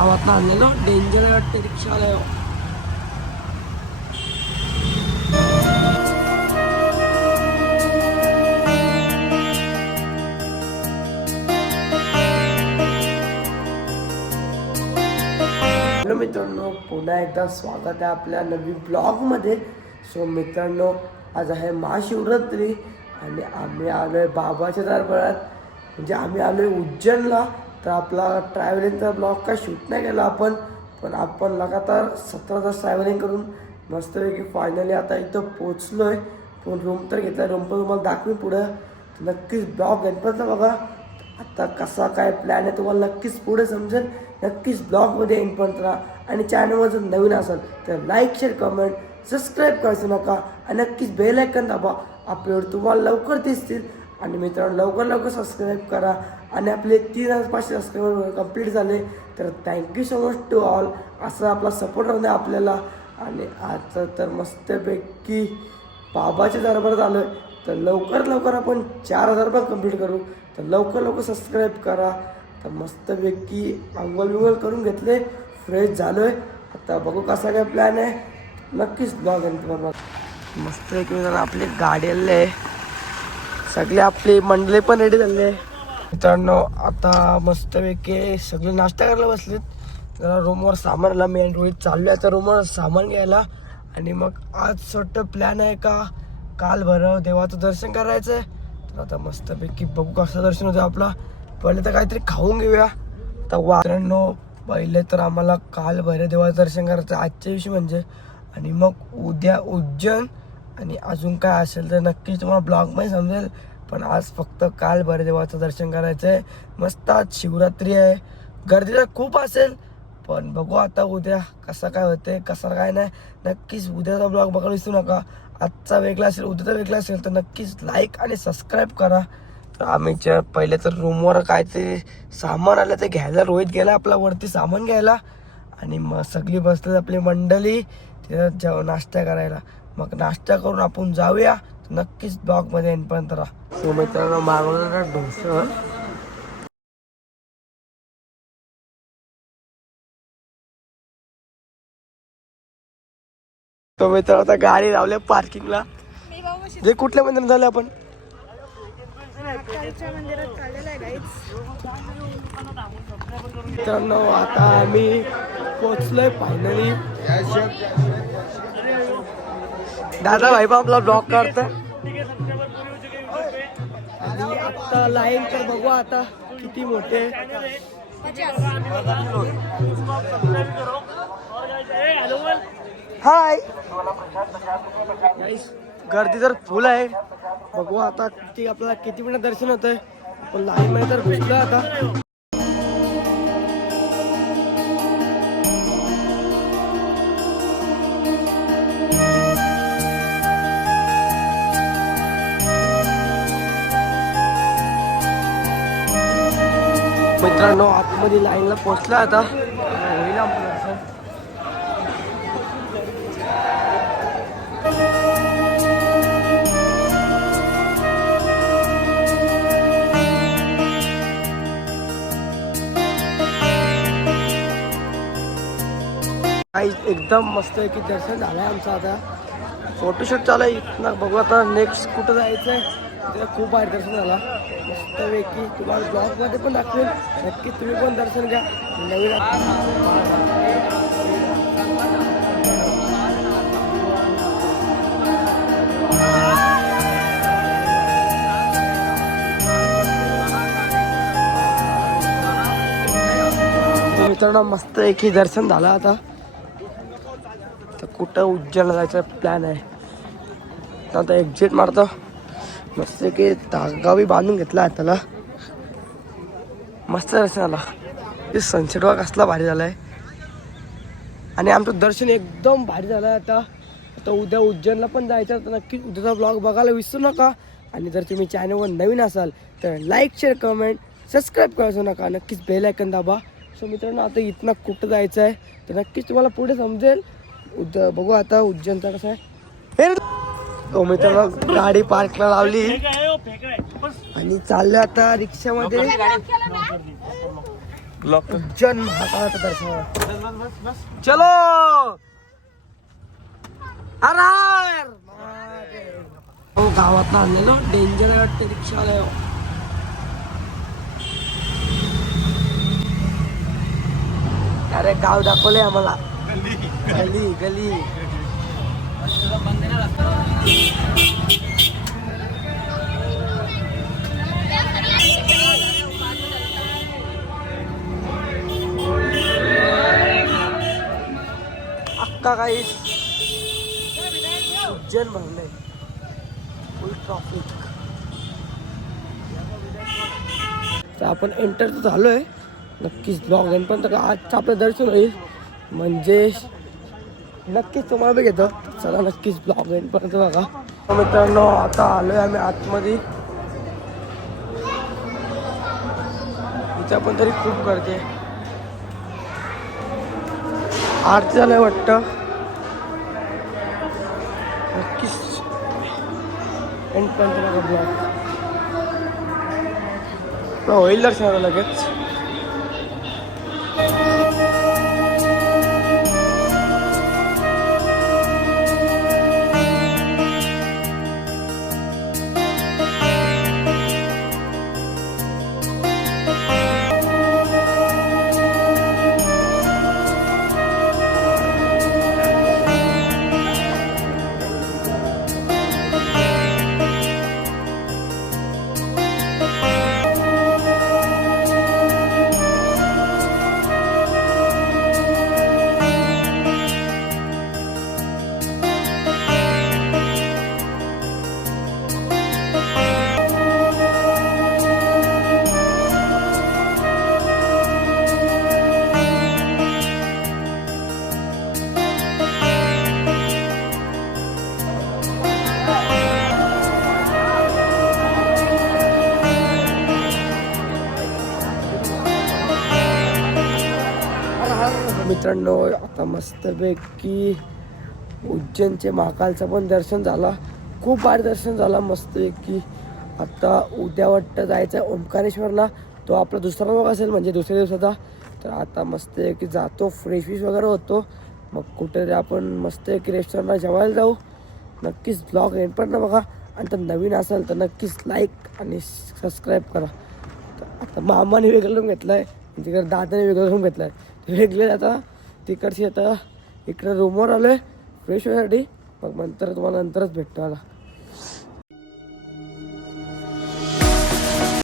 गावात आणलेलो डेंजर वाटते रिक्षाला. मित्रांनो पुन्हा एकदा स्वागत आहे आपल्या नवीन ब्लॉगमध्ये. सो मित्रांनो आज आहे महाशिवरात्री आणि आम्ही आलो आहे बाबाच्या दरबारात. म्हणजे आम्ही आलो आहे उज्जैनला. तर आपला ट्रॅव्हलिंगचा ब्लॉग काय शूट नाही केला पण आपण लगातार 17 तास ट्रॅव्हलिंग करून मस्तपैकी फायनली आता इथं पोचलो आहे. पण रूम तर घेतला, रूम पण तुम्हाला दाखवेन पुढं. नक्कीच ब्लॉग गणपतीला बघा. आता कसा काय प्लॅन आहे तुम्हाला नक्कीच पुढे समजेल. नक्कीच ब्लॉगमध्ये एंडपर्यंत राहा आणि चॅनलवर जर नवीन असाल तर लाईक शेअर कमेंट सबस्क्राईब करायचं नका आणि नक्कीच बेल आयकॉन दाबा. अपलोड तुम्हाला लवकर दिसतील. आणि मित्रांनो लवकर सबस्क्राईब करा. आणि आपले 3500 सबस्क्रायबर कंप्लीट झाले तर thank you so much to all. असं आपला सपोर्ट राहून द्या आपल्याला. आणि आजचं तर मस्तपैकी बाबाच्या दरबारात आलो आहे. तर लवकर आपण 4000 पण कंप्लीट करू. तर लवकर सबस्क्राईब करा. तर मस्तपैकी अंघोळ करून घेतले, फ्रेश झालो आहे. आता बघू कसा काय प्लॅन आहे. नक्कीच ब्लॉग आहे तुम्हाला. मस्तपैकी आपली गाडी आली आहे. सगळी आपली मंडळी पण रेडी झाली आहे. मित्रांनो आता मस्तपैकी सगळे नाश्ता करायला बसलेत. जरा रूमवर सामान आला. मी आणि रोहित चाललो आहे आता रूमवर सामान घ्यायला. आणि मग आज छोटं प्लॅन आहे का काल भैरव देवाचं दर्शन करायचं आहे. तर आता मस्तपैकी बघू कसं दर्शन होतं आपला. पहिले तर काहीतरी खाऊन घेऊया. तर मित्रांनो पहिले तर आम्हाला काल भैरव देवाचं दर्शन करायचं आजच्या दिवशी म्हणजे. आणि मग उद्या उज्जैन आणि अजून काय असेल तर नक्कीच तुम्हाला ब्लॉगमध्ये समजेल. पण आज फक्त काल भैरव देवाचं दर्शन करायचं आहे. मस्त आज शिवरात्री आहे. गर्दी तर खूप असेल पण बघू आता उद्या कसं काय होते कसं काय नाही. नक्कीच उद्याचा ब्लॉग बघायला विसरू नका. आजचा वेगळा असेल उद्याचा वेगळा असेल तर नक्कीच लाईक आणि सबस्क्राईब करा. तर आम्ही पहिले तर रूमवर काय ते सामान आलं ते घ्यायला रोहित गेला आपला वरती सामान घ्यायला. आणि मग सगळी बसतात आपली मंडळी तिथं नाश्ता करायला. मग नाश्ता करून आपण जाऊया. नक्कीच ब्लॉगमध्ये एंडपर्यंत राहा. सो मित्रांनो मागवलेला डोसा. तो मित्रांनो आता गाडी लावल्या पार्किंगला. जे कुठल्या मंदिरात झालं आपण मित्रांनो आता आम्ही पोचलोय फायनली. दादा भाई आपला ब्लॉग करतोय. आणि आता लाईन तर बघू आता किती मोठे. हाय गर्दी तर फुल आहे. बघू आता किती आपल्याला किती मिनिट दर्शन होतंय. पण लाईन मध्ये तर घुसलं आता. मित्रांनो आतमध्ये लाईनला पोहोचला आता. होईल आपलं दर्शन. एकदम मस्त आहे की दर्शन झालं आहे आमचं. आता फोटोशूट चालू आहे इथनं. बघू आता नेक्स्ट कुठं जायचं आहे. तिथं खूप बाहेर दर्शन झाला मस्तपैकी. तुम्हाला ब्लॉगमध्ये पण दाखवेल. नक्की तुम्ही पण दर्शन घ्या. नवीन मित्रांनो मस्त एक ही दर्शन झालं. आता तर कुठं उज्जैनला जायचा प्लॅन आहे. तर आता एक्झिट मारतो. मस्त की धागावी बांधून घेतला आहे त्याला. मस्त दर्शन आला. ते सनसेट वॉक असला भारी झाला आहे. आणि आमचं दर्शन एकदम भारी झालं आहे. आता उद्या उज्जैनला पण जायचं. तर नक्कीच उद्याचा ब्लॉग बघायला विसरू नका. आणि जर तुम्ही चॅनलवर नवीन असाल तर लाईक शेअर कमेंट सबस्क्राईब करायचं नका. नक्कीच बेल आयकॉन दाबा. सो मित्रांनो आता इथनं कुठं जायचं आहे तर नक्कीच तुम्हाला पुढे समजेल. बघू आता उज्जैनचा कसं आहे. तो मित्रांनो गाडी पार्कला लावली आणि चाललो आता रिक्षामध्ये. उज्जैन महाकाळाचं दर्शन. चलो हो गावात आणलेलो डेंजर वाटते रिक्षाला. अरे गाव दाखवले आम्हाला. गली गली अक्का काही उज्जैन भरले फुल ट्रॉफिक. तर आपण एंटर तर झालोय. नक्कीच ब्लॉग एंड पण तर आजचं आपलं दर्शन होईल म्हणजे नक्कीच तुम्हाला बी घेतो. चला नक्कीच ब्लॉग एंड पर्यंत बघा. मित्रांनो आता आलोय आम्ही आतमध्ये. इथे पण तरी खूप गर्दी आहे. आरती झालंय वाटतं. नक्कीच एंड पर्यंत बघा ब्लॉग. होईल दर्शनाला लगेच. मित्रांनो आता मस्तपैकी उज्जैनचे महाकालचं पण दर्शन झाला. खूप भारी दर्शन झाला मस्तपैकी. आता उद्या वाटतं जायचं आहे ओंकारेश्वरला. तो आपला दुसरा भाग असेल म्हणजे दुसऱ्या दिवसाचा. तर आता मस्तपैकी जातो फ्रेश विश वगैरे होतो. मग कुठेतरी आपण मस्तपैकी रेस्टॉरंटला जेवायला जाऊ. नक्कीच ब्लॉग एंड पण बघा. आणि तर नवीन असेल तर नक्कीच लाईक आणि सबस्क्राईब करा. तर आता मामाने वेगळं रूम घेतला आहे. तिकडे दादाने वेगळं रूम घेतला आहे. वेगळे आता तिकडची आता इकडे रूमवर आलो आहे फ्रेश होण्यासाठी. मग नंतर तुम्हाला नंतरच भेटतो मला.